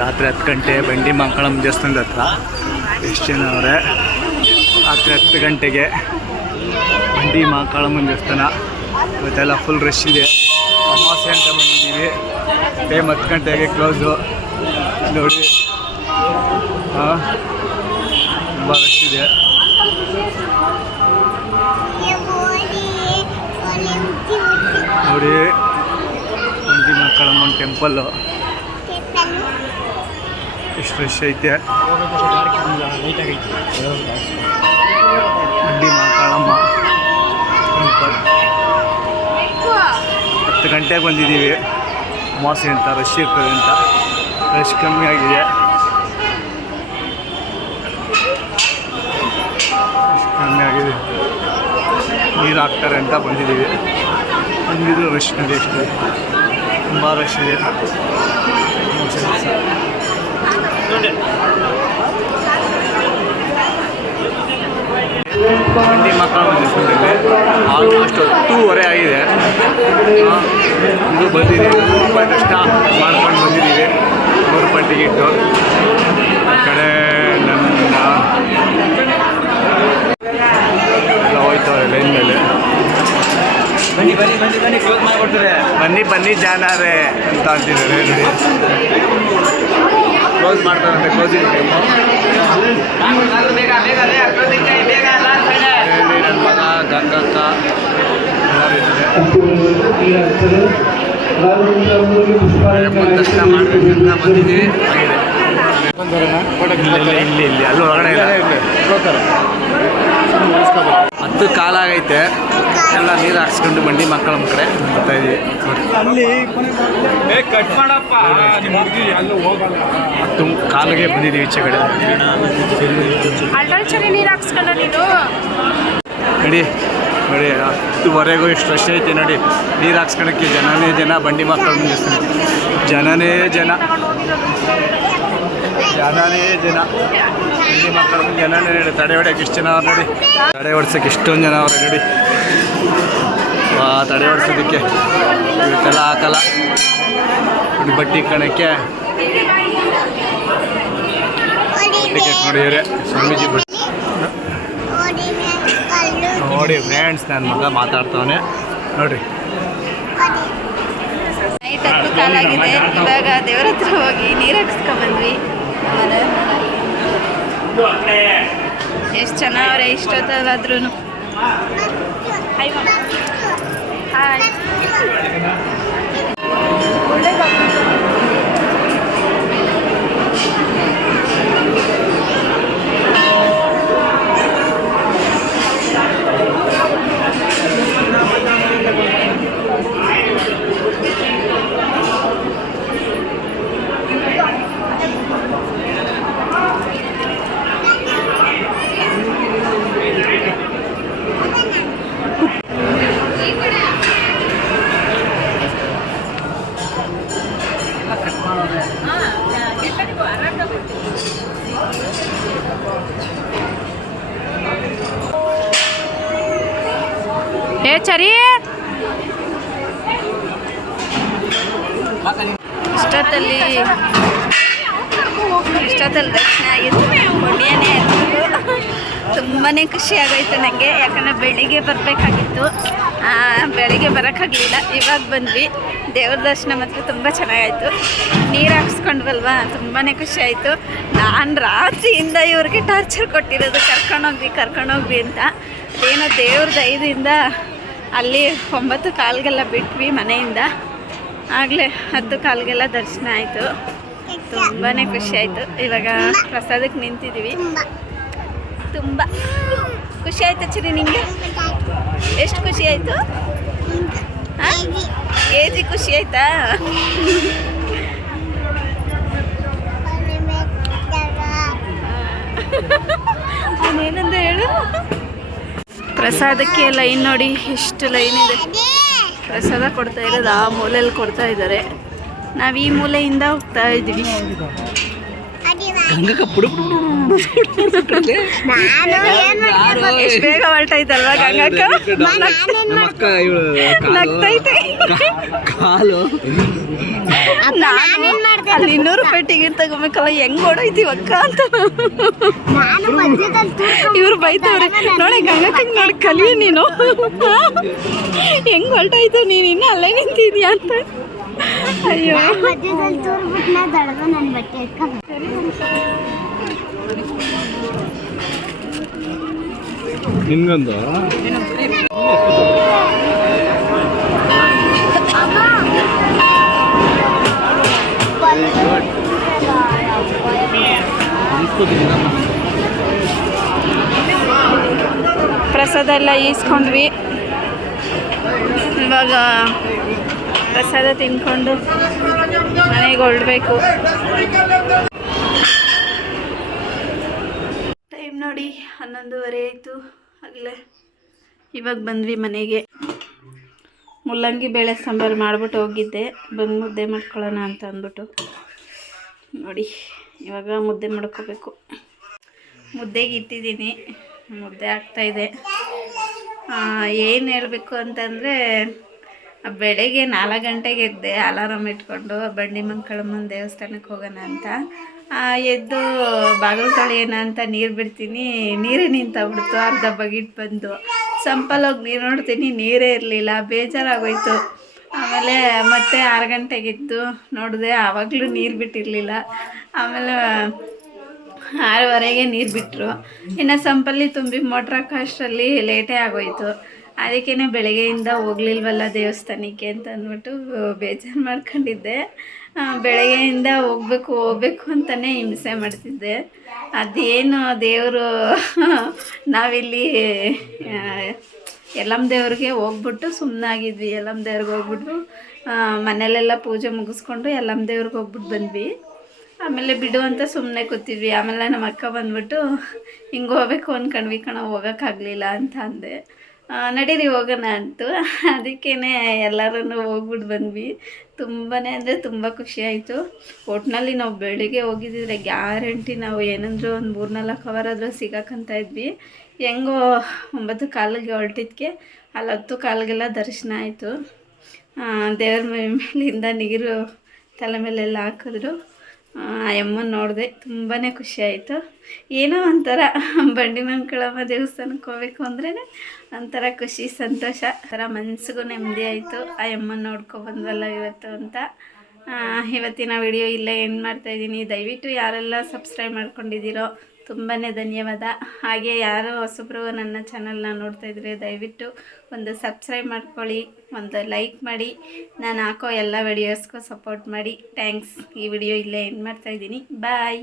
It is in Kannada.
ರಾತ್ರಿ ಹತ್ತು ಗಂಟೆ ಬಂಡಿ ಮಂಕಳಂ ದೇವಸ್ಥಾನದ ಹತ್ರ ಎಷ್ಟು ಜನ ಅವರೇ? ರಾತ್ರಿ ಹತ್ತು ಗಂಟೆಗೆ ಬಂಡಿ ಮಂಕಳಮ್ಮನ ದೇವಸ್ಥಾನ. ಇವತ್ತೆಲ್ಲ ಫುಲ್ ರಶ್ ಇದೆ. ಅಮಾವಾಸ್ಯೆ ಅಂತ ಬಂದಿದ್ದೀವಿ. ಟೈಮ್ ಹತ್ತು ಗಂಟೆಗೆ ಕ್ಲೋಸು ನೋಡಿ. ತುಂಬ ರಶ್ ಇದೆ. ನೋಡಿ. ಮಂಕಳಮ್ಮನ ಟೆಂಪಲ್ಲು ಎಷ್ಟು ರಶ್ ಐತೆ? ಟೆಂಪಲ್ ಹತ್ತು ಗಂಟೆಗೆ ಬಂದಿದ್ದೀವಿ. ಅಮಾವಾಸ್ಯೆ ಅಂತ ರಶ್ ಇರ್ತದೆ ಅಂತ ರಶ್ ಕಮ್ಮಿ ಆಗಿದೆ. ಕಮ್ಮಿ ಆಗಿದೆ. ನೀರು ಹಾಕ್ತಾರೆ ಅಂತ ಬಂದಿದ್ದೀವಿ. ಬಂದಿದ್ರು ರಶ್ ನಡೆಯುತ್ತೆ ತುಂಬ ರಶ್ ಇದೆ. ಬಂಡಿ ಮಕ್ಕಳ ಆಲ್ಮೋಸ್ಟ್ ಹತ್ತೂವರೆ ಆಗಿದೆ. ಇದು ಬಂದಿದ್ದೀವಿ ನೂರು ರೂಪಾಯಿ ಕಷ್ಟ ಮಾಡ್ಕೊಂಡು ಬಂದಿದ್ದೀವಿ. ನೂರು ರೂಪಾಯಿ ಟಿಕೆಟು ಆ ಕಡೆ ನನ್ನ ಹೋಯ್ತವ್ರೆ ಲೈನ್ ಮೇಲೆ ಬನ್ನಿ ಬನ್ನಿ ಬನ್ನಿ ಬನ್ನಿ ಕ್ಲೋಸ್ ಮಾಡ್ಕೊಡ್ತಾರೆ. ಬನ್ನಿ ಬನ್ನಿ ಜಾನಾರೆ ಅಂತ ಅಂತಿದ್ದಾರೆ ನೋಡಿ. ಕ್ಲೋಸ್ ಮಾಡ್ತಾರಂತೆ ಕ್ಲೋಸಿಂಗ್ ಟೈಮು. ನನ್ನ ಮಗ ಗಂಗಕ್ಕ. ದರ್ಶನ ಮಾಡಬೇಕಂತ ಬಂದಿದ್ದೀವಿ ಇಲ್ಲಿ ಇಲ್ಲಿ ಇಲ್ಲಿ ಅಲ್ಲಿ ಒಳಗಡೆ ಹತ್ತು ಕಾಲ ಆಗೈತೆ. ಎಲ್ಲ ನೀರು ಹಾಕ್ಸ್ಕೊಂಡು ಬಂಡಿ ಮಕ್ಕಳ ಕಡೆ ಬರ್ತಾ ಇದೀವಿ. ಕಟ್ ಮಾಡಪ್ಪ. ನಿಮ್ಮ ಹೋಗಲ್ಲ. ಹತ್ತು ಕಾಲಿಗೆ ಬಂದಿದ್ದೀವಿ ಈಚೆ ಕಡೆ. ನೀರು ಹಾಕ್ಸ್ಕೊಂಡ ನೀನು? ನೋಡಿ ನೋಡಿ ಹತ್ತುವರೆಗೂ ಎಷ್ಟು ರಶ್ ಐತೆ ನೋಡಿ. ನೀರು ಹಾಕ್ಸ್ಕೊಳಕ್ಕೆ ಜನನೇ ಜನ ಬಂಡಿ ಮಕ್ಕಳು ನಿಲ್ಲಿಸ್ತಾರೆ ಜನನೇ ಜನ. ಜನನೇ ಜನ. ಇಲ್ಲಿ ಮಕ್ಕಳು ಜನನೇ ನೋಡಿ, ತಡೆ ಹೊಡ್ಯಕ್ಕೆ ಇಷ್ಟು ಜನ ಅವ್ರು ನೋಡಿ. ತಡೆ ಹೊಡ್ಸಕ್ಕೆ ಇಷ್ಟೊಂದು ಜನ ಅವ್ರು ನೋಡಿ. ವಾ, ತಡೆ ಹೊಡ್ಸೋದಕ್ಕೆ. ಇವತ್ತೆಲ್ಲ ಹಾಕಲ್ಲ. ನೋಡಿ ಬಟ್ಟಿ ಕಣಕ್ಕೆ ಟಿಕೆಟ್ ನೋಡಿದರೆ ಸ್ವಾಮೀಜಿ ನೋಡಿ ಫ್ರೆಂಡ್ಸ್ ನನ್ನ ಮಗ ಮಾತಾಡ್ತವನೆ. ನೋಡ್ರಿ. ಇವಾಗ ದೇವ್ರ ಹತ್ರ ಹೋಗಿ ನೀರು ಹಾಕ್ಸ್ಕೊಂಡ್ ಬಂದ್ವಿ. ಎಷ್ಟು ಚೆನ್ನಾವ್ರೆ ಇಷ್ಟೊತ್ತಾದ್ರೂ ಹಾಯ್ ಹಾಯ್ ಏ ಚರಿ. ಇಷ್ಟದಲ್ಲಿ ಇಷ್ಟೊತ್ತಲ್ಲಿ ದರ್ಶನ ಆಗಿತ್ತು ಒಳ್ಳೆಯೇ ತುಂಬಾ ಖುಷಿ ಆಗೋಯ್ತು ನನಗೆ ಯಾಕಂದರೆ ಬೆಳಿಗ್ಗೆ ಬರಬೇಕಾಗಿತ್ತು. ಬೆಳಿಗ್ಗೆ ಬರೋಕ್ಕಾಗಲಿಲ್ಲ ಇವಾಗ ಬಂದ್ವಿ. ದೇವ್ರ ದರ್ಶನ ಮಾತ್ರ ತುಂಬ ಚೆನ್ನಾಗಾಯಿತು. ನೀರು ಹಾಕ್ಸ್ಕೊಂಡ್ವಲ್ವಾ? ತುಂಬಾ ಖುಷಿ ಆಯಿತು. ನಾನು ರಾತ್ರಿಯಿಂದ ಇವ್ರಿಗೆ ಟಾರ್ಚರ್ ಕೊಟ್ಟಿರೋದು ಕರ್ಕೊಂಡೋಗ್ರಿ ಹೋಗ್ಬಿ ಅಂತ. ಅದೇನೋ ದೇವ್ರ ದಯದಿಂದ ಅಲ್ಲಿ ಒಂಬತ್ತು ಕಾಲ್ಗೆಲ್ಲ ಬಿಟ್ವಿ ಮನೆಯಿಂದ. ಆಗಲೇ ಹತ್ತು ಕಾಲ್ಗೆಲ್ಲ ದರ್ಶನ ಆಯಿತು. ತುಂಬಾ ಖುಷಿ ಆಯಿತು. ಇವಾಗ ಪ್ರಸಾದಕ್ಕೆ ನಿಂತಿದ್ದೀವಿ ತುಂಬ. ಖುಷಿ ಆಯ್ತು ಚರಿ ನಿಮಗೆ? ಎಷ್ಟು ಖುಷಿ ಆಯ್ತು? ಕೆ ಜಿ ಖುಷಿ ಆಯ್ತಾ? ಏನಂದ ಹೇಳು? ಪ್ರಸಾದಕ್ಕೆ ಲೈನ್ ನೋಡಿ ಎಷ್ಟು ಲೈನ್ ಇದೆ. ಪ್ರಸಾದ ಕೊಡ್ತಾ ಇರೋದು ಆ ಮೂಲೆಯಲ್ಲಿ ಕೊಡ್ತಾ ಇದ್ದಾರೆ. ನಾವು ಈ ಮೂಲೆಯಿಂದ ಹೋಗ್ತಾ ಇದ್ದೀವಿ. ಗಂಗಕ್ಕ ಪುಡು ಎಷ್ಟು ಬೇಗ ಹೊರಟಾಯ್ತಲ್ವಾ ಗಂಗಕ್ಕ? ನಗ್ತೈತೆ. ಕಾಲು. ನಾನು ಅಲ್ಲಿ ಇನ್ನೂರು ರೂಪಾಯಿ ಟಿಕೆಟ್ ತಗೋಬೇಕಲ್ಲ ಹೆಂಗ್ ಓಡೋಯ್ತೀವಿ ಅಕ್ಕ ಅಂತ. ನಾನು ಮಧ್ಯದಲ್ಲಿ ತೂಕ ಇವ್ರು ಬೈತವ್ರೆ ನೋಡಿ ಗಂಗಕ್ಕಂಗ್ ನೋಡಿ ಕಲಿ ನೀನು. ಹೆಂಗ್ ಹೊರಟೋಯ್ತು ನೀನು ಇನ್ನೂ ಅಲ್ಲೇ ನಿಂತಿದ್ಯಾ ಅಂತ. ಅಯ್ಯೋ. ನಿನ್ಗೊಂದು? ಪ್ರಸಾದ ಎಲ್ಲ ಈಸ್ಕೊಂಡ್ವಿ. ಇವಾಗ ಪ್ರಸಾದ ತಿನ್ಕೊಂಡು ಮನೆಗೆ ಹೊರಡ್ಬೇಕು ಟೈಮ್ ನೋಡಿ ಹನ್ನೊಂದುವರೆ ಆಯಿತು ಆಗಲೇ ಇವಾಗ ಬಂದ್ವಿ ಮನೆಗೆ. ಮುಲ್ಲಂಗಿ ಬೇಳೆ ಸಾಂಬಾರು ಮಾಡ್ಬಿಟ್ಟು ಹೋಗಿದ್ದೆ. ಬಂದು ಮುದ್ದೆ ಮಾಡ್ಕೊಳ್ಳೋಣ ಅಂತ ಅಂದ್ಬಿಟ್ಟು. ನೋಡಿ, ಇವಾಗ ಮುದ್ದೆ ಮಾಡ್ಕೋಬೇಕು. ಮುದ್ದೆಗೆ ಇಟ್ಟಿದ್ದೀನಿ. ಮುದ್ದೆ ಆಗ್ತಾಯಿದೆ ಏನು ಹೇಳಬೇಕು ಅಂತಂದರೆ, ಬೆಳಗ್ಗೆ ನಾಲ್ಕು ಗಂಟೆಗೆ ಎದ್ದೆ ಅಲಾರಾಮ್ ಇಟ್ಕೊಂಡು ಬಂಡಿ ಮಂಕಳಮ್ಮನ ದೇವಸ್ಥಾನಕ್ಕೆ ಹೋಗೋಣ ಅಂತ. ಎದ್ದು ಬಾಗಿಲು ತೊಳೆಯೋಣ ಅಂತ ನೀರು ಬಿಡ್ತೀನಿ. ನೀರೇ ನಿಂತಾಗ್ಬಿಡ್ತು ಅರ್ಧ ಬಗಿಟ್ ಬಂದು. ಸಂಪಲ್ಲೋಗಿ ನೀರು ನೋಡ್ತೀನಿ. ನೀರೇ ಇರಲಿಲ್ಲ. ಬೇಜಾರಾಗೋಯ್ತು. ಆಮೇಲೆ ಮತ್ತೆ ಆರು ಗಂಟೆಗಿದ್ದು ನೋಡಿದೆ ಆವಾಗಲೂ ನೀರು ಬಿಟ್ಟಿರಲಿಲ್ಲ. ಆಮೇಲೆ ಆರೂವರೆಗೆ ನೀರು ಬಿಟ್ಟರು ಇನ್ನು ಸಂಪಲ್ಲಿ ತುಂಬಿ ಮೋಟ್ರ್ ಹಾಕೋ ಅಷ್ಟರಲ್ಲಿ ಲೇಟೇ ಆಗೋಯ್ತು. ಅದಕ್ಕೇ ಬೆಳಗ್ಗೆಯಿಂದ ಹೋಗ್ಲಿಲ್ವಲ್ಲ ದೇವಸ್ಥಾನಕ್ಕೆ ಅಂತ ಅಂದ್ಬಿಟ್ಟು ಬೇಜಾರು ಮಾಡ್ಕೊಂಡಿದ್ದೆ. ಬೆಳಗ್ಗೆಯಿಂದ ಹೋಗ್ಬೇಕು ಹೋಗ್ಬೇಕು ಅಂತಲೇ ಹಿಂಸೆ ಮಾಡ್ತಿದ್ದೆ. ಅದೇನು ದೇವರು, ನಾವಿಲ್ಲಿ ಎಲ್ಲಮ್ಮ ದೇವ್ರಿಗೆ ಹೋಗ್ಬಿಟ್ಟು ಸುಮ್ಮನಾಗಿದ್ವಿ ಎಲ್ಲಮ್ಮ ದೇವ್ರಿಗೆ ಹೋಗ್ಬಿಟ್ಟು ಮನೇಲೆಲ್ಲ ಪೂಜೆ ಮುಗಿಸ್ಕೊಂಡು ಎಲ್ಲಮ್ಮ ದೇವ್ರಿಗೆ ಹೋಗ್ಬಿಟ್ಟು ಬಂದ್ವಿ. ಆಮೇಲೆ ಬಿಡು ಅಂತ ಸುಮ್ಮನೆ ಕೂತಿದ್ವಿ. ಆಮೇಲೆ ನಮ್ಮ ಅಕ್ಕ ಬಂದ್ಬಿಟ್ಟು, ಹಿಂಗೆ ಹೋಗ್ಬೇಕು ಅಂದ್ಕೊಂಡ್ವಿ ಕಣ, ಹೋಗೋಕ್ಕಾಗಲಿಲ್ಲ ಅಂತ ಅಂದೆ. ನಡೀರಿ ಹೋಗೋಣ ಅಂತು. ಅದಕ್ಕೇ ಎಲ್ಲರೂ ಹೋಗ್ಬಿಟ್ಟು ಬಂದ್ವಿ. ತುಂಬಾ ಅಂದರೆ ತುಂಬ ಖುಷಿಯಾಯಿತು ಒಟ್ಟಿನಲ್ಲಿ ನಾವು ಬೆಳಿಗ್ಗೆ ಹೋಗಿದ್ದಿದ್ರೆ ಗ್ಯಾರಂಟಿ ನಾವು ಏನಂದ್ರೂ ಒಂದು ಮೂರ್ನಾಲ್ಕು ಅವರ್ ಆದರೂ ಸಿಗಾಕಂತ ಇದ್ವಿ. ಹೆಂಗೋ ಒಂಬತ್ತು ಕಾಲಿಗೆ ಹೊರಟಿದ್ಕೆ. ಅಲ್ಲಿ ಹತ್ತು ಕಾಲಿಗೆಲ್ಲ ದರ್ಶನ ಆಯಿತು. ದೇವ್ರ ಮೇಲಿಂದ ನೀರು ತಲೆ ಮೇಲೆಲ್ಲ ಹಾಕಿದ್ರು. ಅಮ್ಮನ ನೋಡಿದೆ ತುಂಬಾ ಖುಷಿ ಆಯಿತು. ಏನೋ ಒಂಥರ ಬಂಡಿ ಮಂಕಳಮ್ಮ ದೇವಸ್ಥಾನಕ್ಕೆ ಹೋಗ್ಬೇಕು ಅಂದ್ರೇ ಒಂಥರ ಖುಷಿ ಸಂತೋಷ. ಒಂಥರ ಮನಸ್ಸಿಗೂ ನೆಮ್ಮದಿ ಆಯಿತು. ಆ ಅಮ್ಮನ ನೋಡ್ಕೊಬಂದ್ವಲ್ಲ ಇವತ್ತು ಅಂತ. ಆ, ಇವತ್ತಿನ ವಿಡಿಯೋ ಇಲ್ಲೇ ಎಂಡ್ ಮಾಡ್ತಾಯಿದ್ದೀನಿ ದಯವಿಟ್ಟು ಯಾರೆಲ್ಲ ಸಬ್ಸ್ಕ್ರೈಬ್ ಮಾಡ್ಕೊಂಡಿದ್ದೀರೋ ತುಂಬಾ ಧನ್ಯವಾದ. ಹಾಗೆ ಯಾರು ಹೊಸಬ್ರು ನನ್ನ ಚಾನಲ್ನ ನೋಡ್ತಾ ಇದ್ರೆ ದಯವಿಟ್ಟು ಒಂದು ಸಬ್ಸ್ಕ್ರೈಬ್ ಮಾಡ್ಕೊಳ್ಳಿ, ಒಂದು ಲೈಕ್ ಮಾಡಿ, ನಾನು ಹಾಕೋ ಎಲ್ಲ ವಿಡಿಯೋಸ್ಗೂ ಸಪೋರ್ಟ್ ಮಾಡಿ. ಥ್ಯಾಂಕ್ಸ್ ಈ ವಿಡಿಯೋ ಇಲ್ಲೇ ಎಂಡ್ ಮಾಡ್ತಾಯಿದ್ದೀನಿ ಬಾಯ್